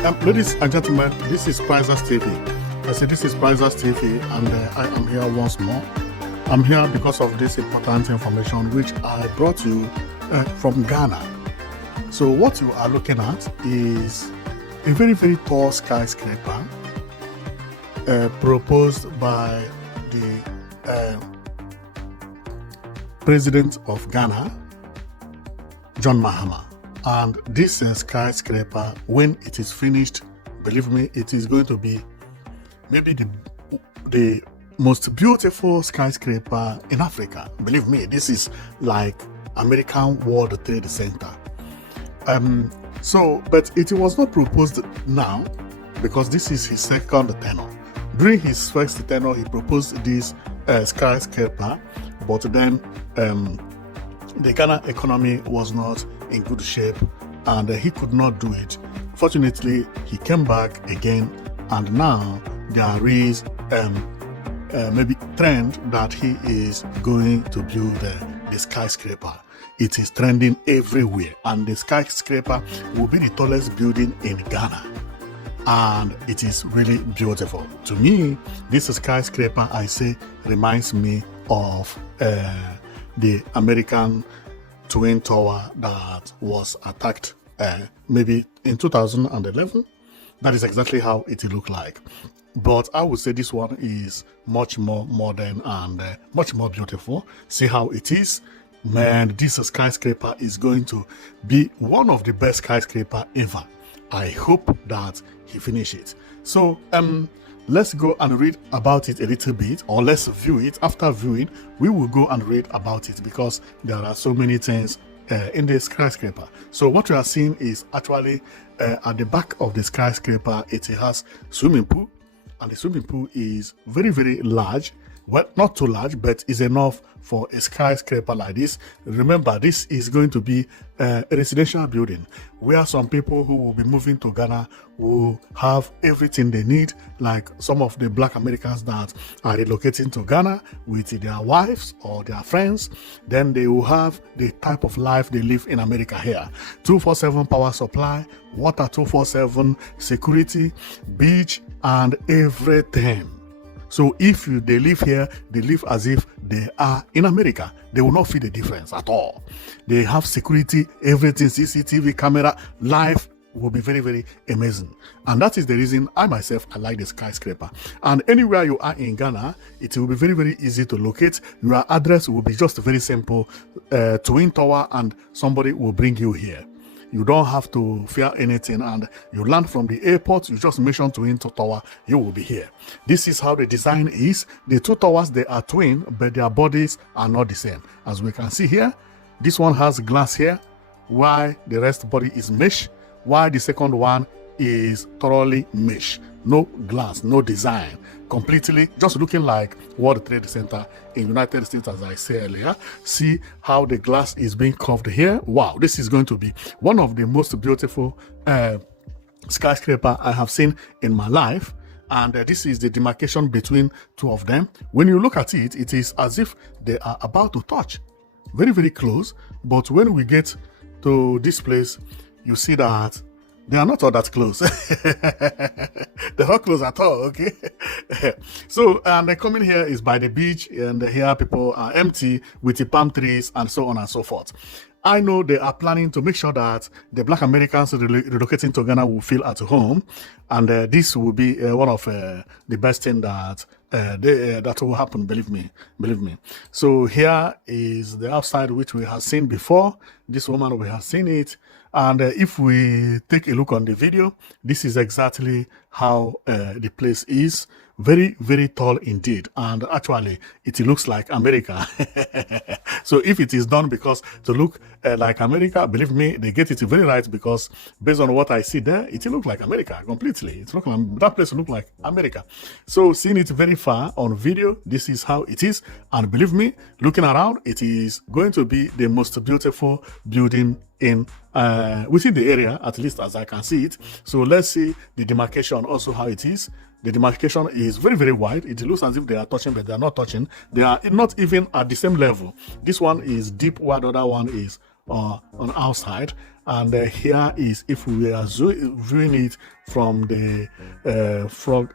Ladies and gentlemen, this is Prizers TV. I say this is Prizers TV, and I am here once more. I'm here because of this important information which I brought you from Ghana. So what you are looking at is a very, very tall skyscraper proposed by the President of Ghana, John Mahama. And this skyscraper, when it is finished, believe me, it is going to be maybe the most beautiful skyscraper in Africa. Believe me, this is like American World Trade Center. But it was not proposed now because this is his second tenure. During his first tenure, he proposed this skyscraper, but then the Ghana economy was not in good shape and he could not do it. Fortunately, he came back again, and now there is maybe trend that he is going to build the skyscraper. It is trending everywhere, and the skyscraper will be the tallest building in Ghana, and it is really beautiful. To me, this skyscraper, I say, reminds me of the American Twin Tower that was attacked maybe in 2011. That is exactly how it looked like. But I would say this one is much more modern and much more beautiful. See how it is? Man, this skyscraper is going to be one of the best skyscraper ever. I hope that he finish it. So let's go and read about it a little bit, or let's view it. After viewing, we will go and read about it because there are so many things in the skyscraper. So what we are seeing is actually at the back of the skyscraper, it has swimming pool, and the swimming pool is very, very large. Well, not too large, but is enough for a skyscraper like this. Remember, this is going to be a residential building where some people who will be moving to Ghana will have everything they need, like some of the Black Americans that are relocating to Ghana with their wives or their friends. Then they will have the type of life they live in America here. 24/7 power supply, water 24/7, security, beach, and everything. So if they live here, they live as if they are in America. They will not feel the difference at all. They have security, everything, CCTV, camera, life will be very, very amazing. And that is the reason I myself, I like the skyscraper. And anywhere you are in Ghana, it will be very, very easy to locate. Your address will be just very simple, Twin Tower, and somebody will bring you here. You don't have to fear anything, and you land from the airport, you just mention Twin Tower, you will be here. This is how the design is. The two towers, they are twin, but their bodies are not the same. As we can see here, this one has glass here, while the rest body is mesh, while the second one is thoroughly mesh. No glass, no design. Completely just looking like World Trade Center in United States, as I said earlier. See how the glass is being curved here. Wow, this is going to be one of the most beautiful skyscraper I have seen in my life. And this is the demarcation between two of them. When you look at it, it is as if they are about to touch. Very, very close. But when we get to this place, you see that they are not all that close. They're not close at all, okay? So, and the coming here is by the beach, and here people are empty with the palm trees and so on and so forth. I know they are planning to make sure that the Black Americans relocating to Ghana will feel at home, and this will be one of the best thing that that will happen. Believe me. So here is the outside, which we have seen before. This woman, we have seen it, and if we take a look on the video, this is exactly how the place is. Very, very tall indeed, and actually it looks like America. So if it is done because to look like America, believe me, they get it very right, because based on what I see there, it looks like America completely. It's not like, that place look like America. So seeing it very far on video, this is how it is, and believe me, looking around, it is going to be the most beautiful building in within the area, at least as I can see it. So let's see the demarcation also how it is. The demarcation is very, very wide. It looks as if they are touching, but they are not touching. They are not even at the same level. This one is deep, while the other one is on outside. And here is, if we are viewing it from the front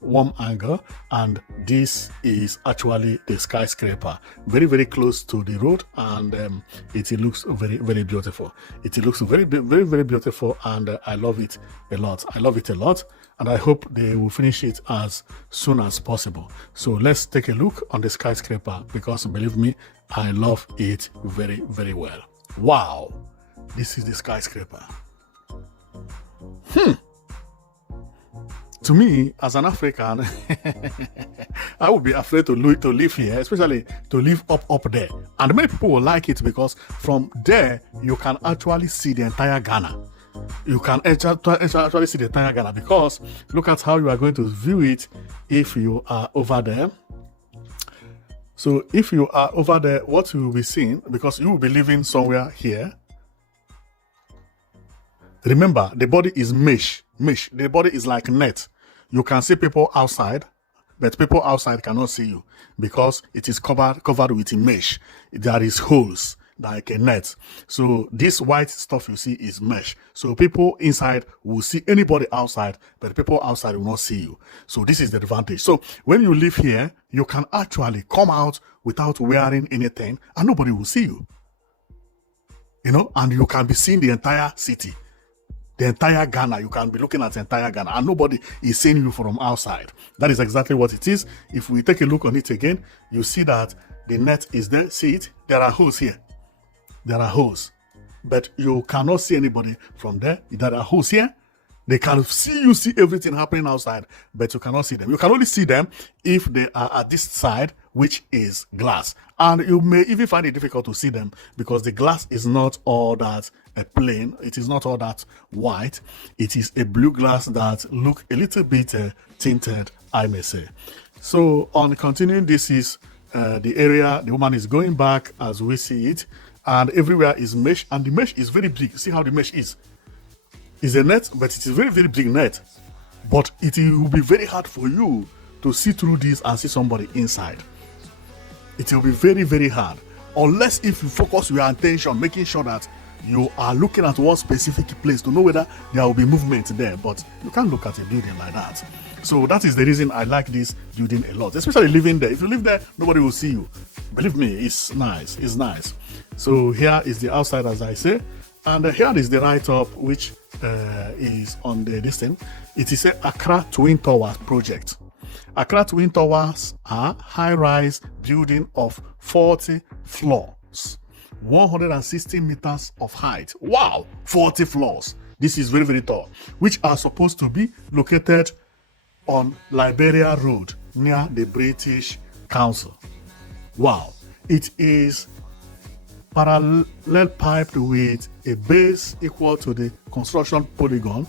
warm angle, and this is actually the skyscraper, very, very close to the road, and it looks very, very beautiful. It looks very, very, very beautiful, and I love it a lot. I love it a lot, and I hope they will finish it as soon as possible. So let's take a look on the skyscraper, because believe me, I love it very, very well. Wow, this is the skyscraper. To me, as an African, I would be afraid to live here, especially to live up there. And many people will like it because from there, you can actually see the entire Ghana. You can actually see the entire Ghana, because look at how you are going to view it if you are over there. So if you are over there, what you will be seeing, because you will be living somewhere here. Remember, the body is mesh. The body is like net. You can see people outside, but people outside cannot see you because it is covered with a mesh. There is holes like a net. So this white stuff you see is mesh. So people inside will see anybody outside, but people outside will not see you. So this is the advantage. So when you live here, you can actually come out without wearing anything and nobody will see you. You know, and you can be seeing the entire city. The entire Ghana, you can be looking at the entire Ghana, and nobody is seeing you from outside. That is exactly what it is. If we take a look on it again, you see that the net is there. See it? There are holes here. There are holes. But you cannot see anybody from there. There are holes here. They can see everything happening outside, but you cannot see them. You can only see them if they are at this side, which is glass. And you may even find it difficult to see them because the glass is not all that plain. It is not all that white. It is a blue glass that look a little bit tinted, I may say. So on continuing, this is the area the woman is going back as we see it. And everywhere is mesh, and the mesh is very big. See how the mesh is. It's a net, but it is a very, very big net. But it will be very hard for you to see through this and see somebody inside. It will be very, very hard. Unless if you focus your attention, making sure that you are looking at one specific place to know whether there will be movement there. But you can't look at a building like that. So that is the reason I like this building a lot, especially living there. If you live there, nobody will see you. Believe me, it's nice. It's nice. So here is the outside, as I say. And here is the write-up, which is on the distance. It is a Accra Twin Towers project. Accra Twin Towers are high-rise building of 40 floors, 160 meters of height. Wow, 40 floors. This is very, very tall, which are supposed to be located on Liberia Road near the British Council. Wow, it is parallel piped with a base equal to the construction polygon,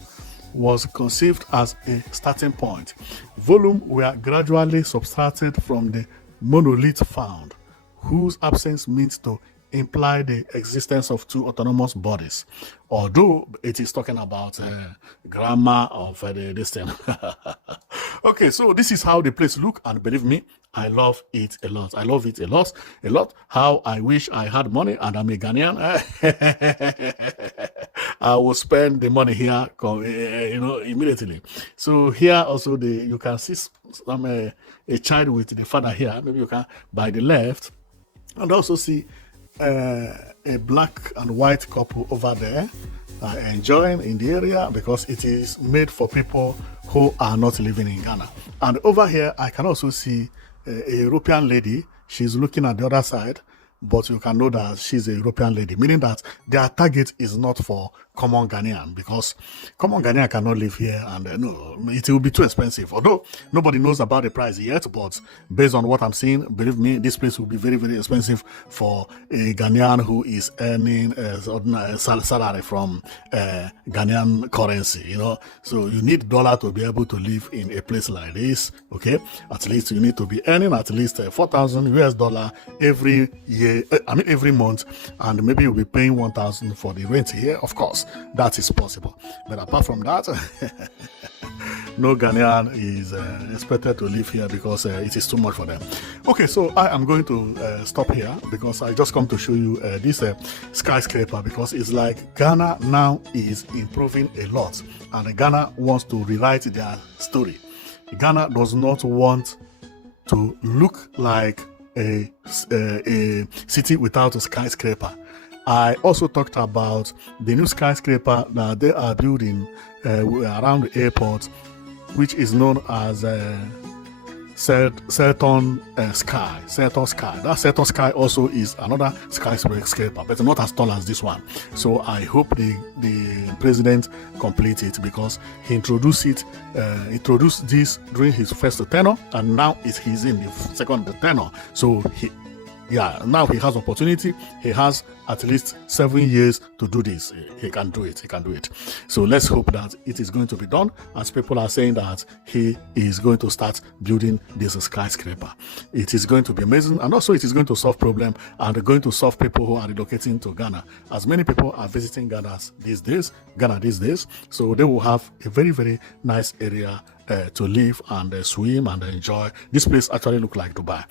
was conceived as a starting point. Volume were gradually subtracted from the monolith found, whose absence means to imply the existence of two autonomous bodies, although it is talking about grammar of this thing. Okay, so this is how the place look, and believe me, I love it a lot. I love it a lot. How I wish I had money and I'm a Ghanaian. I will spend the money here, immediately. So here also you can see some a child with the father here. Maybe you can by the left, and also see a black and white couple over there enjoying in the area because it is made for people who are not living in Ghana. And over here, I can also see a European lady. She's looking at the other side, but you can know that she's a European lady, meaning that their target is not for common Ghanaian, because common Ghanaian cannot live here, and no, it will be too expensive. Although nobody knows about the price yet, but based on what I'm seeing, believe me, this place will be very, very expensive for a Ghanaian who is earning salary from Ghanaian currency, So you need dollar to be able to live in a place like this, okay? At least you need to be earning at least 4,000 US dollar every year, every month, and maybe you'll be paying 1,000 for the rent here, of course. That is possible. But apart from that, no Ghanaian is expected to live here because it is too much for them. Okay, so I am going to stop here because I just come to show you this skyscraper, because it's like Ghana now is improving a lot, and Ghana wants to rewrite their story. Ghana does not want to look like a city without a skyscraper. I also talked about the new skyscraper that they are building around the airport, which is known as Celton Sky. That Celton Sky also is another skyscraper, but not as tall as this one. So I hope the president completes it, because he introduced this during his first tenure, and now he's in the second tenure. So now he has opportunity. He has at least 7 years to do this. He can do it. So let's hope that it is going to be done, as people are saying that he is going to start building this skyscraper. It is going to be amazing, and also it is going to solve problem, and going to solve people who are relocating to Ghana, as many people are visiting Ghana these days. So they will have a very, very nice area to live and swim and enjoy. This place actually looks like Dubai.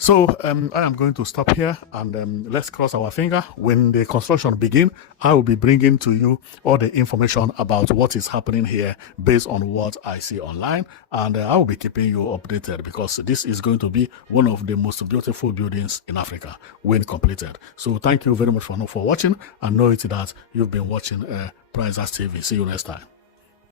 So I am going to stop here, and let's cross our finger. When the construction begins, I will be bringing to you all the information about what is happening here based on what I see online, and I will be keeping you updated, because this is going to be one of the most beautiful buildings in Africa when completed. So thank you very much for watching, and know it that you've been watching Price TV. See you next time.